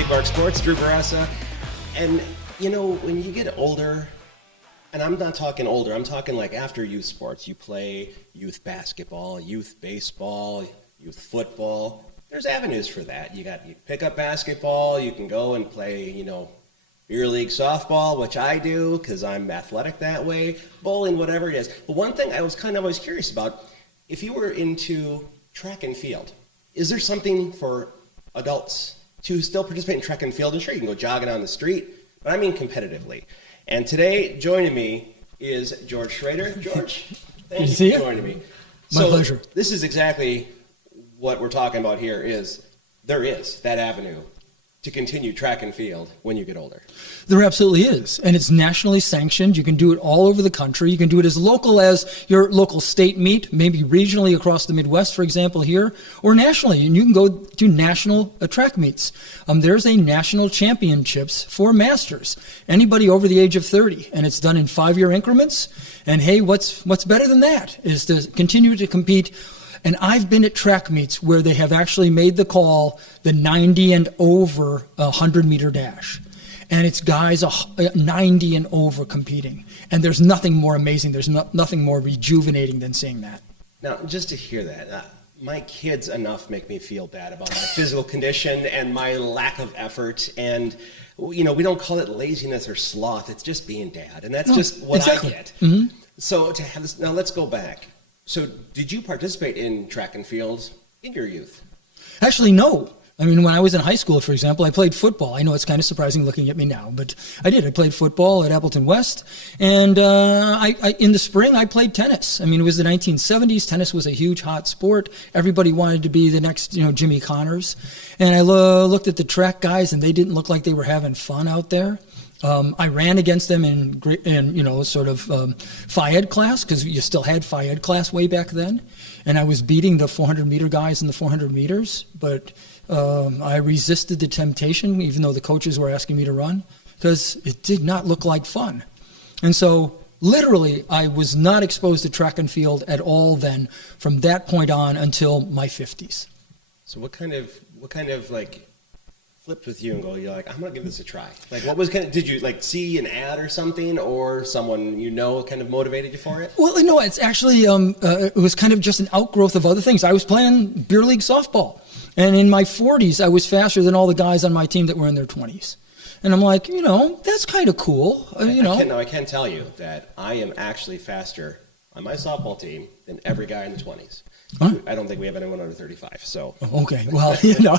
Big Mark Sports, Drew Barassa. And, you know, when you get older, and I'm not talking older, I'm talking like after youth sports, you play youth basketball, youth baseball, youth football. There's avenues for that. You pick up basketball, you can go and play, you know, beer league softball, which I do because I'm athletic that way, bowling, whatever it is. But one thing I was kind of always curious about, if you were into track and field, is there something for adults to still participate in track and field? And sure, you can go jogging on the street, but I mean competitively. And today, joining me is George Schroeder. George, thank you for joining me. My pleasure. This is exactly what we're talking about here is there is that avenue to continue track and field when you get older. There absolutely is. And it's nationally sanctioned. You can do it all over the country. You can do it as local as your local state meet, maybe regionally across the Midwest, for example, here, or nationally. And you can go do national track meets. There's a national championships for masters. Anybody over the age of 30. And it's done in 5-year increments. And hey, what's better than that is to continue to compete. And I've been at track meets where they have actually made the call, the 90 and over 100-meter dash. And it's guys 90 and over competing. And there's nothing more amazing, there's nothing more rejuvenating than seeing that. Now, just to hear that, my kids enough make me feel bad about my physical condition and my lack of effort. And, you know, we don't call it laziness or sloth, it's just being dad. And that's just what exactly. I get. Mm-hmm. So to have this, now let's go back. So did you participate in track and field in your youth? Actually, no. I mean, when I was in high school, for example, I played football. I know it's kind of surprising looking at me now, but I did. I played football at Appleton West, and in the spring, I played tennis. I mean, it was the 1970s. Tennis was a huge, hot sport. Everybody wanted to be the next, you know, Jimmy Connors. And I looked at the track guys, and they didn't look like they were having fun out there. I ran against them in you know, sort of Phi Ed class, because you still had Phi Ed class way back then. And I was beating the 400-meter guys in the 400 meters, but I resisted the temptation, even though the coaches were asking me to run, because it did not look like fun. And so literally, I was not exposed to track and field at all then, from that point on until my 50s. So what kind of like flipped with you and go, you're like, I'm gonna give this a try? Like, what was did you like see an ad or something, or someone you know kind of motivated you for it? Well, no, it's actually it was kind of just an outgrowth of other things. I was playing beer league softball, and in my 40s, I was faster than all the guys on my team that were in their 20s. And I'm like, you know, that's kind of cool. You know, I can tell you that I am actually faster on my softball team than every guy in the 20s. Huh? I don't think we have anyone under 35. So okay, well, you know,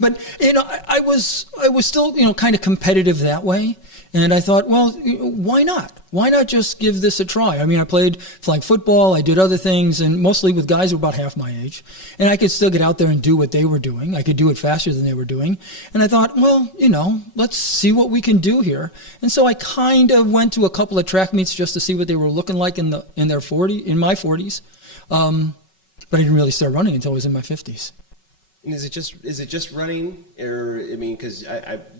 but you know, I was still, you know, kind of competitive that way, and I thought, well, why not? Why not just give this a try? I mean, I played flag football, I did other things, and mostly with guys who were about half my age, and I could still get out there and do what they were doing. I could do it faster than they were doing, and I thought, well, you know, let's see what we can do here. And so I kind of went to a couple of track meets just to see what they were looking like in my 40s. But I didn't really start running until I was in my 50s. And is it just running, or I mean, because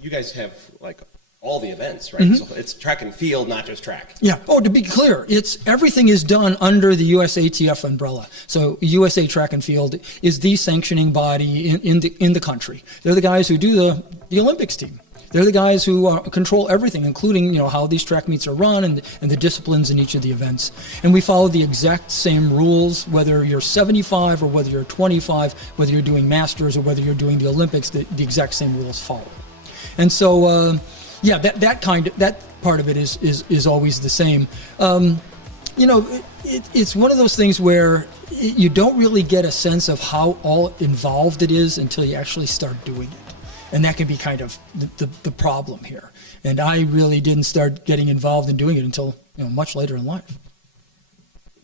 you guys have like all the events, right? Mm-hmm. So it's track and field, not just track. Yeah. Oh, to be clear, everything is done under the USATF umbrella. So USA Track and Field is the sanctioning body in the country. They're the guys who do the Olympics team. They're the guys who control everything, including, you know, how these track meets are run and the disciplines in each of the events. And we follow the exact same rules, whether you're 75 or whether you're 25, whether you're doing masters or whether you're doing the Olympics. The exact same rules follow. And so, yeah, that part of it is always the same. You know, it's one of those things where you don't really get a sense of how all involved it is until you actually start doing it. And that can be kind of the problem here. And I really didn't start getting involved in doing it until, you know, much later in life.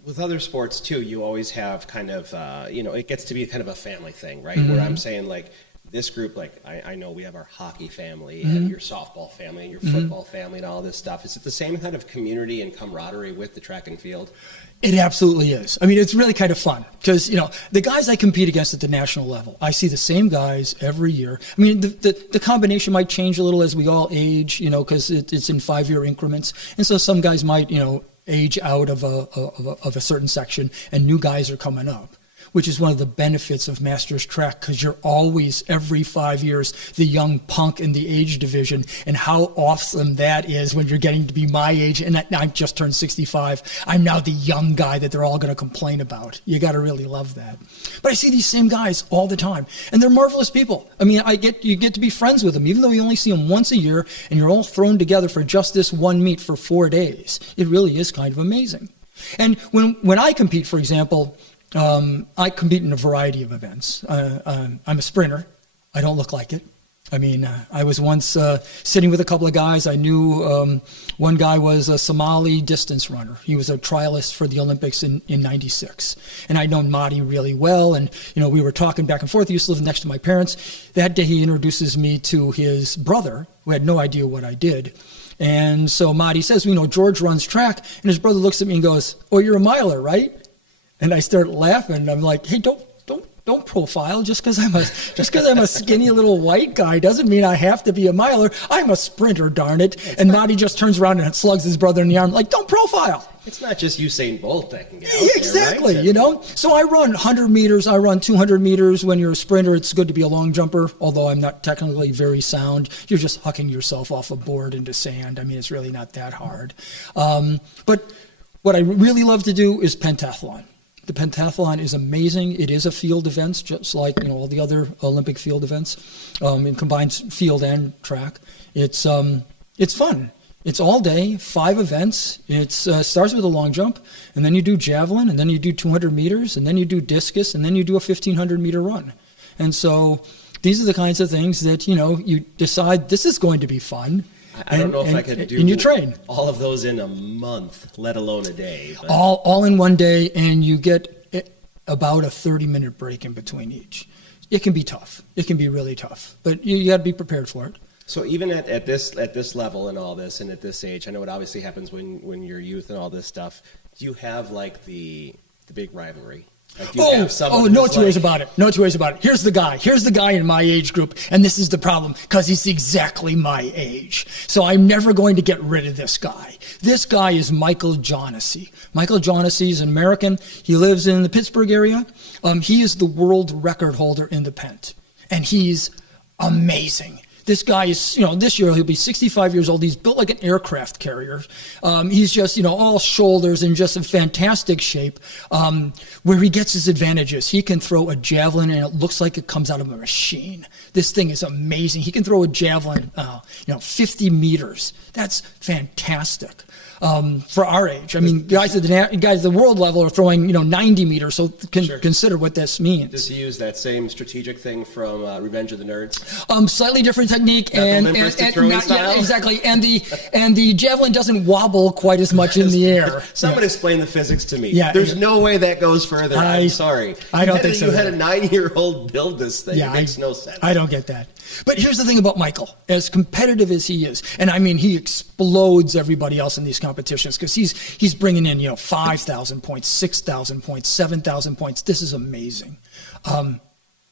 With other sports too, you always have kind of, you know, it gets to be kind of a family thing, right? Mm-hmm. Where I'm saying like this group, like I know we have our hockey family and your softball family and your football family and all this stuff. Is it the same kind of community and camaraderie with the track and field? It absolutely is. I mean, it's really kind of fun because, you know, the guys I compete against at the national level, I see the same guys every year. I mean, the combination might change a little as we all age, you know, because it's in 5-year increments. And so some guys might, you know, age out of a certain section and new guys are coming up. which is one of the benefits of Masters Track, because you're always, every 5 years, the young punk in the age division, and how awesome that is when you're getting to be my age, and I just turned 65. I'm now the young guy that they're all going to complain about. You got to really love that. But I see these same guys all the time, and they're marvelous people. I mean, you get to be friends with them, even though you only see them once a year, and you're all thrown together for just this one meet for 4 days. It really is kind of amazing. And when I compete, for example, I compete in a variety of events. I'm a sprinter. I don't look like it. I mean, I was once sitting with a couple of guys. I knew one guy was a Somali distance runner. He was a trialist for the Olympics in '96. And I'd known Marty really well. And, we were talking back and forth. He used to live next to my parents. That day he introduces me to his brother, who had no idea what I did. And so Marty says, George runs track. And his brother looks at me and goes, "Oh, you're a miler, right?" And I start laughing. I'm like, "Hey, don't profile. Just because I'm a skinny little white guy doesn't mean I have to be a miler. I'm a sprinter, darn it." And Marty just turns around and slugs his brother in the arm, like, "Don't profile." It's not just Usain Bolt that can get out exactly, there, right? So I run 100 meters. I run 200 meters. When you're a sprinter, it's good to be a long jumper, although I'm not technically very sound. You're just hucking yourself off a board into sand. I mean, it's really not that hard. But what I really love to do is pentathlon. The pentathlon is amazing. It is a field event, just like all the other Olympic field events. It combines field and track. It's fun. It's all day, 5 events. It starts with a long jump, and then you do javelin, and then you do 200 meters, and then you do discus, and then you do a 1,500-meter run. And so these are the kinds of things that, you decide this is going to be fun. I don't know if I could do and you train all of those in a month, let alone a day. But. All in one day, and you get about a 30-minute break in between each. It can be tough. It can be really tough, but you got to be prepared for it. So even at this level and all this, and at this age, I know it obviously happens when you're youth and all this stuff. Do you have like the big rivalry? Like no two ways about it. No two ways about it. Here's the guy in my age group, and this is the problem, because he's exactly my age. So I'm never going to get rid of this guy. This guy is Michael Jonassy. Michael Jonassy is an American. He lives in the Pittsburgh area. He is the world record holder in the pent, and he's amazing. This guy is, this year he'll be 65 years old. He's built like an aircraft carrier. He's just, all shoulders and just in fantastic shape. Where he gets his advantages, he can throw a javelin and it looks like it comes out of a machine. This thing is amazing. He can throw a javelin, 50 meters. That's fantastic. For our age. I mean, guys at the world level are throwing, 90 meters, so consider what this means. Does he use that same strategic thing from Revenge of the Nerds? Slightly different technique, and exactly. And the javelin doesn't wobble quite as much in the air. Someone explain the physics to me. Yeah, there's no way that goes further. I'm sorry. I don't think so. You had a 9-year-old build this thing. Yeah, it makes no sense. I don't get that. But here's the thing about Michael. As competitive as he is, and I mean, he explodes everybody else in these competitions because he's bringing in 5,000 points, 6,000 points, 7,000 points. This is amazing.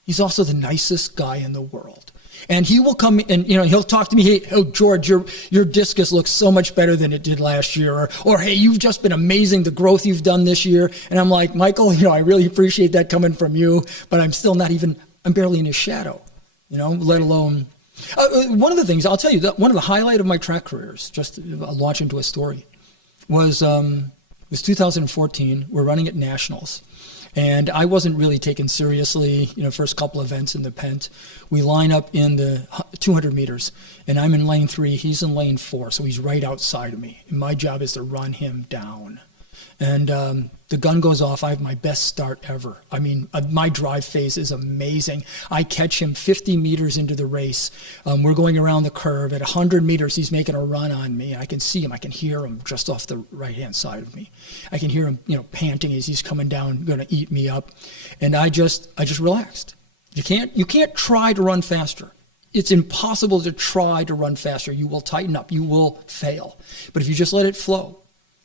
He's also the nicest guy in the world. And he will come and he'll talk to me. Hey, George, your discus looks so much better than it did last year. Or hey, you've just been amazing, the growth you've done this year. And I'm like, Michael, I really appreciate that coming from you, but I'm barely in his shadow. Let alone. One of the things, I'll tell you, that one of the highlight of my track careers, just to launch into a story, was 2014. We're running at Nationals. And I wasn't really taken seriously, first couple events in the pent. We line up in the 200 meters, and I'm in lane 3. He's in lane 4, so he's right outside of me. And my job is to run him down. And the gun goes off. I have my best start ever. I mean, my drive phase is amazing. I catch him 50 meters into the race. We're going around the curve. At 100 meters, he's making a run on me. I can see him. I can hear him just off the right-hand side of me. I can hear him, panting as he's coming down, going to eat me up. And I just relaxed. You can't try to run faster. It's impossible to try to run faster. You will tighten up. You will fail. But if you just let it flow,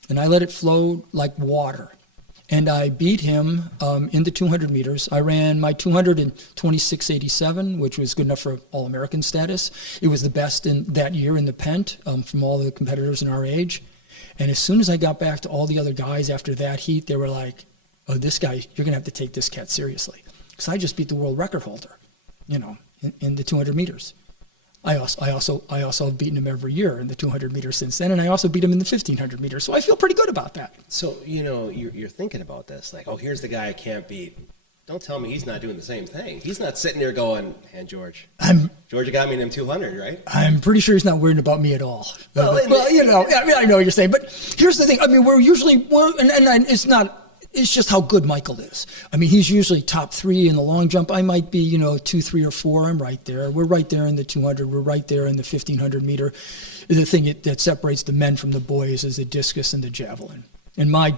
and I let it flow like water. And I beat him in the 200 meters. I ran my 200 in 26:87, which was good enough for All-American status. It was the best in that year in the pent from all the competitors in our age. And as soon as I got back to all the other guys after that heat, they were like, oh, this guy, you're going to have to take this cat seriously. Because I just beat the world record holder, in the 200 meters. I also have beaten him every year in the 200 meters since then, and I also beat him in the 1500 meters. So I feel pretty good about that. So, you're thinking about this, like, oh, here's the guy I can't beat. Don't tell me he's not doing the same thing. He's not sitting there going, and George got me in them 200, right? I'm pretty sure he's not worried about me at all. Well, I know what you're saying, but here's the thing. I mean, it's just how good Michael is. I mean, he's usually top 3 in the long jump. I might be, 2, 3, or 4. I'm right there. We're right there in the 200. We're right there in the 1500 meter. The thing that separates the men from the boys is the discus and the javelin. And my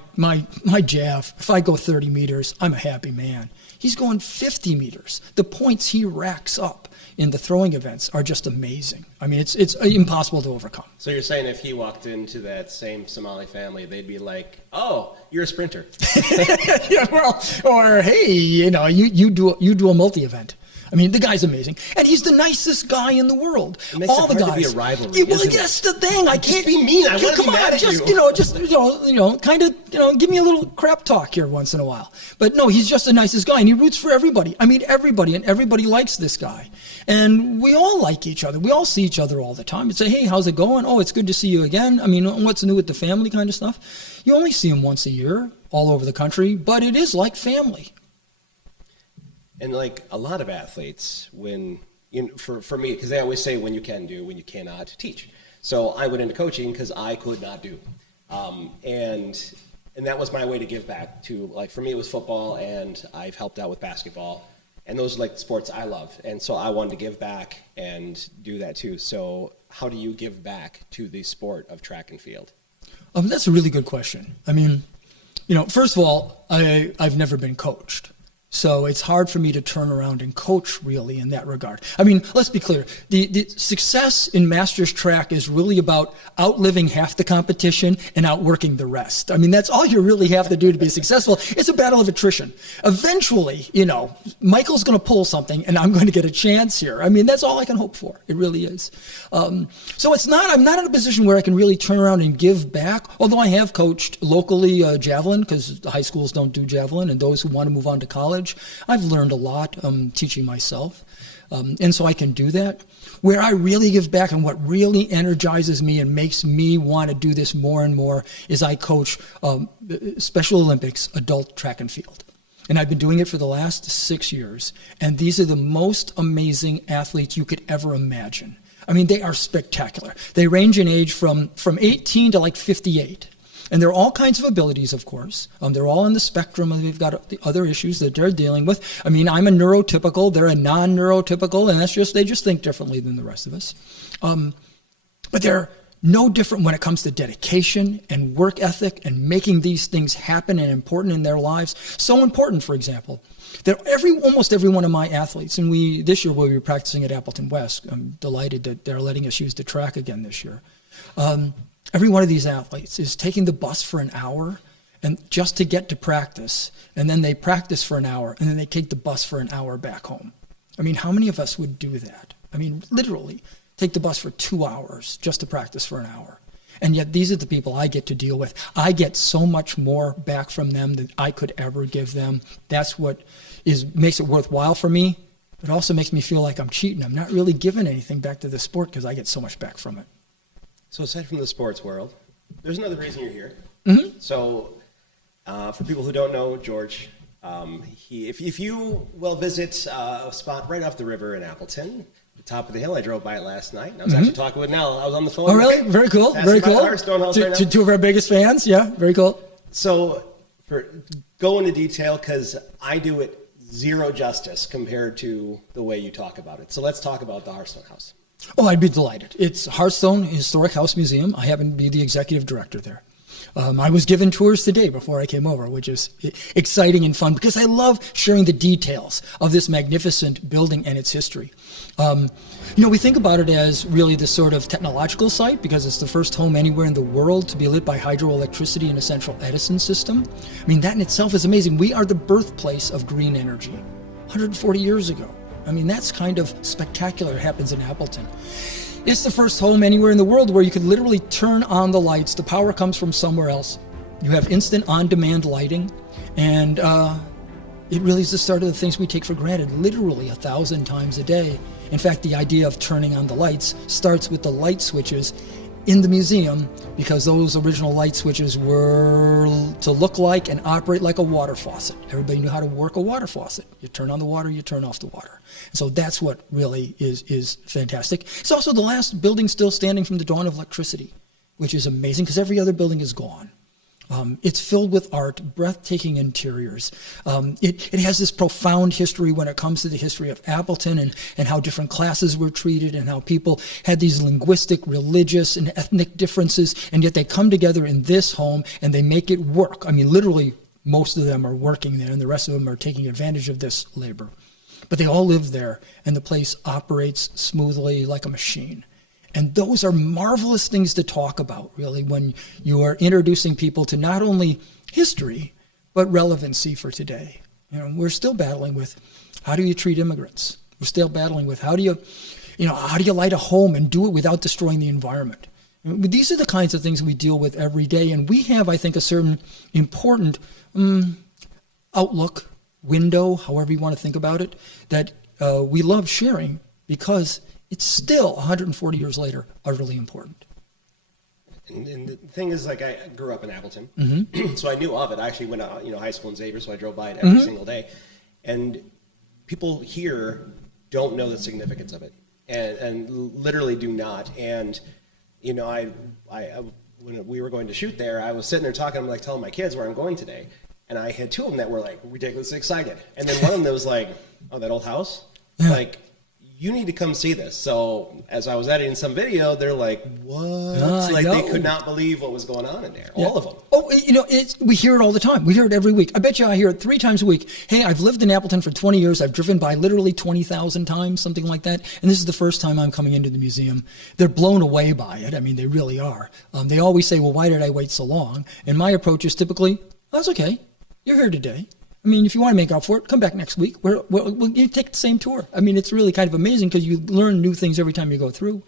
jav, if I go 30 meters, I'm a happy man. He's going 50 meters. The points he racks up in the throwing events are just amazing. I mean, it's impossible to overcome. So you're saying if he walked into that same Somali family, they'd be like, "Oh, you're a sprinter." Yeah, well, or hey, you do a multi-event. I mean, the guy's amazing, and he's the nicest guy in the world. It makes all it the hard guys. To be a rivalry, well, that's the thing. I can't be mean. I want to be mad at you. Kind of, give me a little crap talk here once in a while. But no, he's just the nicest guy, and he roots for everybody. I mean, everybody, and everybody likes this guy, and we all like each other. We all see each other all the time and say, "Hey, how's it going? Oh, it's good to see you again." I mean, what's new with the family kind of stuff? You only see him once a year, all over the country, but it is like family. And like a lot of athletes, for me, because they always say when you can do, when you cannot teach. So I went into coaching because I could not do, and that was my way to give back to, like, for me it was football, and I've helped out with basketball, and those are like the sports I love, and so I wanted to give back and do that too. So how do you give back to the sport of track and field? That's a really good question. I mean, first of all, I've never been coached. So it's hard for me to turn around and coach really in that regard. I mean, let's be clear. The success in Masters track is really about outliving half the competition and outworking the rest. I mean, that's all you really have to do to be successful. It's a battle of attrition. Eventually, Michael's going to pull something and I'm going to get a chance here. I mean, that's all I can hope for. It really is. So I'm not in a position where I can really turn around and give back, although I have coached locally javelin, because the high schools don't do javelin, and those who want to move on to college. I've learned a lot teaching myself, and so I can do that. Where I really give back and what really energizes me and makes me want to do this more and more is I coach Special Olympics adult track and field. And I've been doing it for the last 6 years, and these are the most amazing athletes you could ever imagine. I mean, they are spectacular. They range in age from 18 to like 58. And there are all kinds of abilities, of course. They're all on the spectrum, and they've got the other issues that they're dealing with. I mean, I'm a neurotypical, they're a non-neurotypical, and they just think differently than the rest of us. But they're no different when it comes to dedication and work ethic and making these things happen and important in their lives. So important, for example, that almost every one of my athletes, and this year we'll be practicing at Appleton West. I'm delighted that they're letting us use the track again this year. Every one of these athletes is taking the bus for an hour and just to get to practice, and then they practice for an hour, and then they take the bus for an hour back home. I mean, how many of us would do that? I mean, literally take the bus for 2 hours just to practice for an hour. And yet these are the people I get to deal with. I get so much more back from them than I could ever give them. That's what makes it worthwhile for me, but also makes me feel like I'm cheating. I'm not really giving anything back to the sport because I get so much back from it. So aside from the sports world, there's another reason you're here. Mm-hmm. So for people who don't know George, if you visit a spot right off the river in Appleton, the top of the hill, I drove by it last night, and I was actually talking with Nell. I was on the phone. Oh, really? Very cool. Very cool. Two of our biggest fans. Yeah, very cool. So go into detail, because I do it zero justice compared to the way you talk about it. So let's talk about the Hearthstone House. Oh, I'd be delighted. It's Hearthstone Historic House Museum. I happen to be the executive director there. I was given tours today before I came over, which is exciting and fun because I love sharing the details of this magnificent building and its history. We think about it as really the sort of technological site because it's the first home anywhere in the world to be lit by hydroelectricity in a central Edison system. I mean, that in itself is amazing. We are the birthplace of green energy 140 years ago. I mean, that's kind of spectacular. It happens in Appleton. It's the first home anywhere in the world where you could literally turn on the lights. The power comes from somewhere else. You have instant on-demand lighting. And it really is the start of the things we take for granted, literally 1,000 times a day. In fact, the idea of turning on the lights starts with the light switches in the museum, because those original light switches were to look like and operate like a water faucet. Everybody knew how to work a water faucet. You turn on the water, you turn off the water. And so that's what really is fantastic. It's also the last building still standing from the dawn of electricity, which is amazing because every other building is gone. It's filled with art, breathtaking interiors. It has this profound history when it comes to the history of Appleton and how different classes were treated and how people had these linguistic, religious, and ethnic differences, and yet they come together in this home and they make it work. I mean, literally, most of them are working there and the rest of them are taking advantage of this labor. But they all live there, and the place operates smoothly like a machine. And those are marvelous things to talk about, really, when you are introducing people to not only history, but relevancy for today. You know, we're still battling with how do you treat immigrants? We're still battling with how do you light a home and do it without destroying the environment? These are the kinds of things we deal with every day, and we have, I think, a certain important outlook, window, however you want to think about it, that we love sharing because it's still, 140 years later, utterly important. And the thing is, like, I grew up in Appleton, so I knew of it. I actually went to high school in Xavier, so I drove by it every single day. And people here don't know the significance of it, and literally do not. And I when we were going to shoot there, I was sitting there talking, I'm like telling my kids where I'm going today, and I had two of them that were like ridiculously excited, and then one of them was like, "Oh, that old house, like." You need to come see this. So as I was editing some video, they're like, what? They could not believe what was going on in there. All of them. Oh, we hear it all the time. We hear it every week. I bet you I hear it 3 times a week. Hey, I've lived in Appleton for 20 years. I've driven by literally 20,000 times, something like that. And this is the first time I'm coming into the museum. They're blown away by it. I mean, they really are. They always say, well, why did I wait so long? And my approach is typically, that's okay. You're here today. I mean, if you want to make up for it, come back next week. We'll take the same tour. I mean, it's really kind of amazing because you learn new things every time you go through.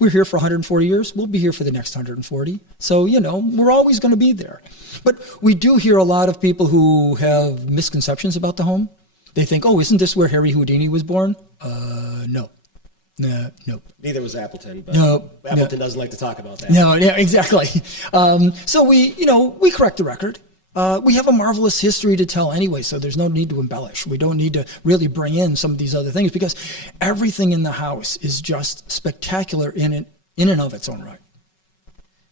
We're here for 140 years. We'll be here for the next 140. So, we're always going to be there. But we do hear a lot of people who have misconceptions about the home. They think, oh, isn't this where Harry Houdini was born? No. Nope. Neither was Appleton, but Appleton doesn't like to talk about that. No, yeah, exactly. So we correct the record. We have a marvelous history to tell anyway, so there's no need to embellish. We don't need to really bring in some of these other things because everything in the house is just spectacular in and of its own right.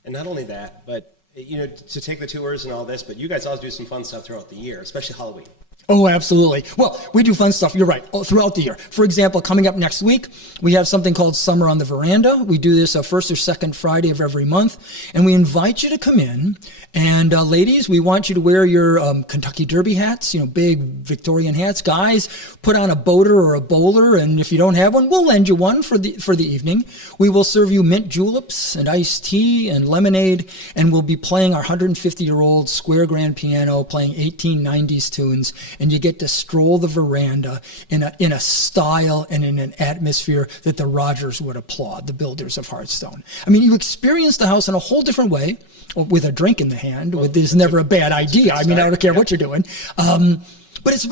And not only that, but to take the tours and all this, but you guys also do some fun stuff throughout the year, especially Halloween. Oh, absolutely. Well, we do fun stuff, you're right, throughout the year. For example, coming up next week, we have something called Summer on the Veranda. We do this first or second Friday of every month, and we invite you to come in. And ladies, we want you to wear your Kentucky Derby hats, big Victorian hats. Guys, put on a boater or a bowler, and if you don't have one, we'll lend you one for the evening. We will serve you mint juleps and iced tea and lemonade, and we'll be playing our 150-year-old square grand piano, playing 1890s tunes. And you get to stroll the veranda in a style and in an atmosphere that the Rogers would applaud, the builders of Hearthstone. I mean, you experience the house in a whole different way, with a drink in the hand. It's never a bad idea. I mean, I don't care what you're doing. But it's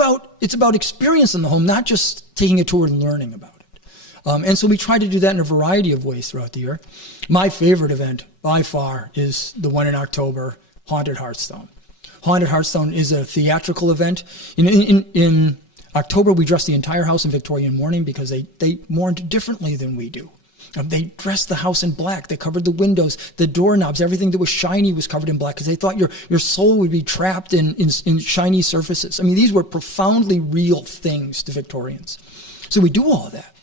about experience in the home, not just taking a tour and learning about it. And so we try to do that in a variety of ways throughout the year. My favorite event, by far, is the one in October, Haunted Hearthstone. Haunted Hearthstone is a theatrical event. In October, we dress the entire house in Victorian mourning because they mourned differently than we do. They dressed the house in black. They covered the windows, the doorknobs, everything that was shiny was covered in black because they thought your soul would be trapped in shiny surfaces. I mean, these were profoundly real things to Victorians. So we do all of that.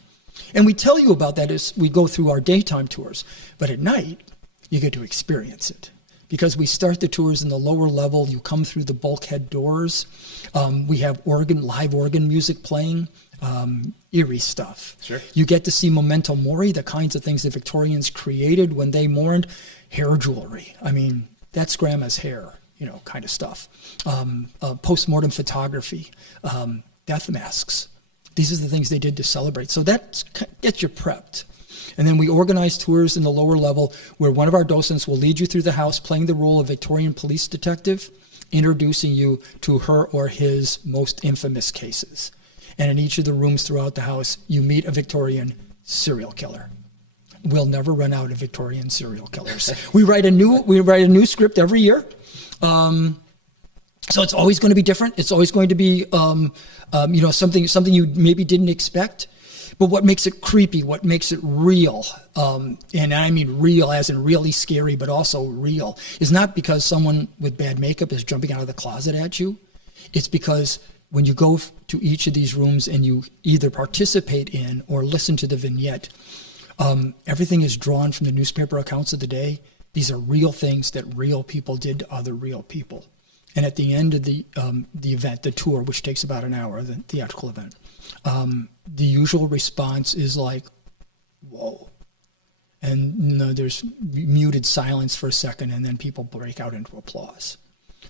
And we tell you about that as we go through our daytime tours. But at night, you get to experience it. Because we start the tours in the lower level, you come through the bulkhead doors. We have live organ music playing, eerie stuff. Sure. You get to see memento mori, the kinds of things the Victorians created when they mourned. Hair jewelry. I mean, that's grandma's hair, kind of stuff. Post-mortem photography, death masks. These are the things they did to celebrate. So that gets you prepped. And then we organize tours in the lower level where one of our docents will lead you through the house playing the role of Victorian police detective introducing you to her or his most infamous cases. And in each of the rooms throughout the house, you meet a Victorian serial killer. We'll never run out of Victorian serial killers. We write a new script every year. So it's always going to be different. It's always going to be, something you maybe didn't expect. But what makes it creepy, what makes it real, and I mean real as in really scary, but also real, is not because someone with bad makeup is jumping out of the closet at you. It's because when you go to each of these rooms and you either participate in or listen to the vignette, everything is drawn from the newspaper accounts of the day. These are real things that real people did to other real people. And at the end of the event, the tour, which takes about an hour, the theatrical event, the usual response is like, whoa. And there's muted silence for a second, and then people break out into applause.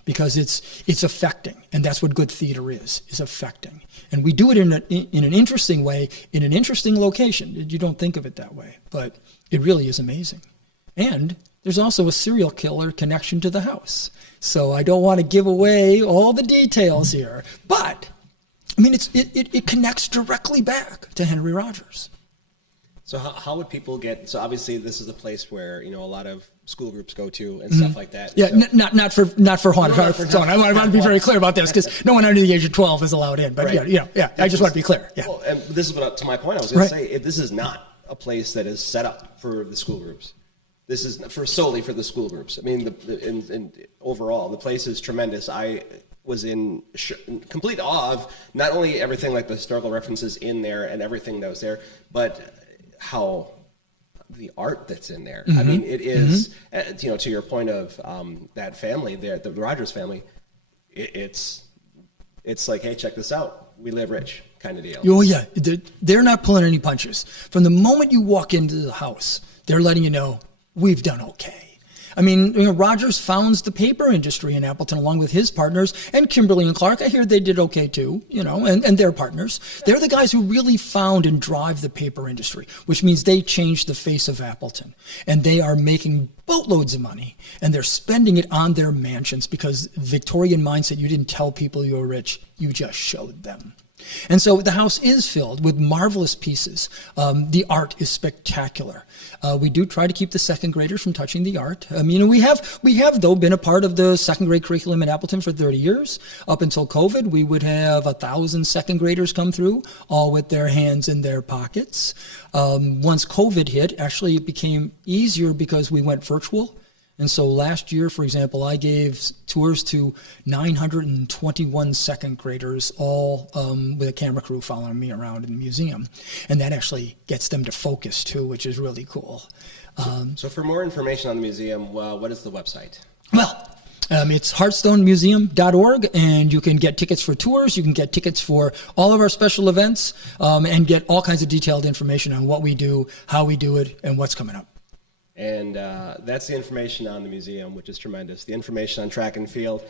Because it's affecting, and that's what good theater is affecting. And we do it in an interesting way, in an interesting location. You don't think of it that way, but it really is amazing. And there's also a serial killer connection to the house. So I don't want to give away all the details here, but I mean, it connects directly back to Henry Rogers. So how would people get? So obviously, this is a place where a lot of school groups go to and stuff like that. Yeah, so, not for haunted zone. I want to be very clear about this because no one under the age of 12 is allowed in. But right. yeah. I just want to be clear. Yeah. Well, and this is to my point. I was going to say this is not a place that is set up for the school groups. This is solely for the school groups. I mean, overall, the place is tremendous. I was in complete awe of not only everything like the historical references in there and everything that was there, but how the art that's in there. I mean, it is, to your point of that family there, the Rogers family, it's like, hey, check this out. We live rich kind of deal. Oh, yeah. They're not pulling any punches. From the moment you walk into the house, they're letting you know, we've done okay. I mean, Rogers founds the paper industry in Appleton along with his partners, and Kimberly and Clark. I hear they did okay too, and their partners. They're the guys who really found and drive the paper industry, which means they changed the face of Appleton. And they are making boatloads of money, and they're spending it on their mansions because Victorian mindset, you didn't tell people you were rich, you just showed them. And so the house is filled with marvelous pieces. The art is spectacular. We do try to keep the second graders from touching the art. We have though been a part of the second grade curriculum in Appleton for 30 years. Up until COVID, we would have 1,000 second graders come through, all with their hands in their pockets. Once COVID hit, actually it became easier because we went virtual. And so last year, for example, I gave tours to 921 second graders, all with a camera crew following me around in the museum. And that actually gets them to focus too, which is really cool. So for more information on the museum, what is the website? Well, it's hearthstonemuseum.org, and you can get tickets for tours. You can get tickets for all of our special events, and get all kinds of detailed information on what we do, how we do it, and what's coming up. And that's the information on the museum, which is tremendous. The information on track and field,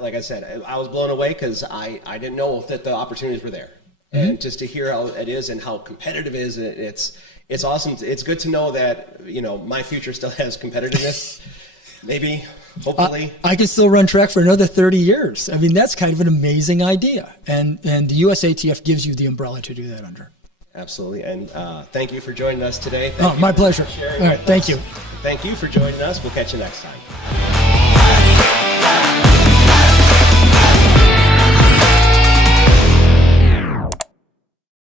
like I said, I was blown away because I didn't know that the opportunities were there. And just to hear how it is and how competitive it is, it's awesome. It's good to know that my future still has competitiveness. Maybe, hopefully, I can still run track for another 30 years. I mean, that's kind of an amazing idea, and the USATF gives you the umbrella to do that under. Absolutely, and thank you for joining us today. My pleasure. All right, thank you. Thank you for joining us. We'll catch you next time.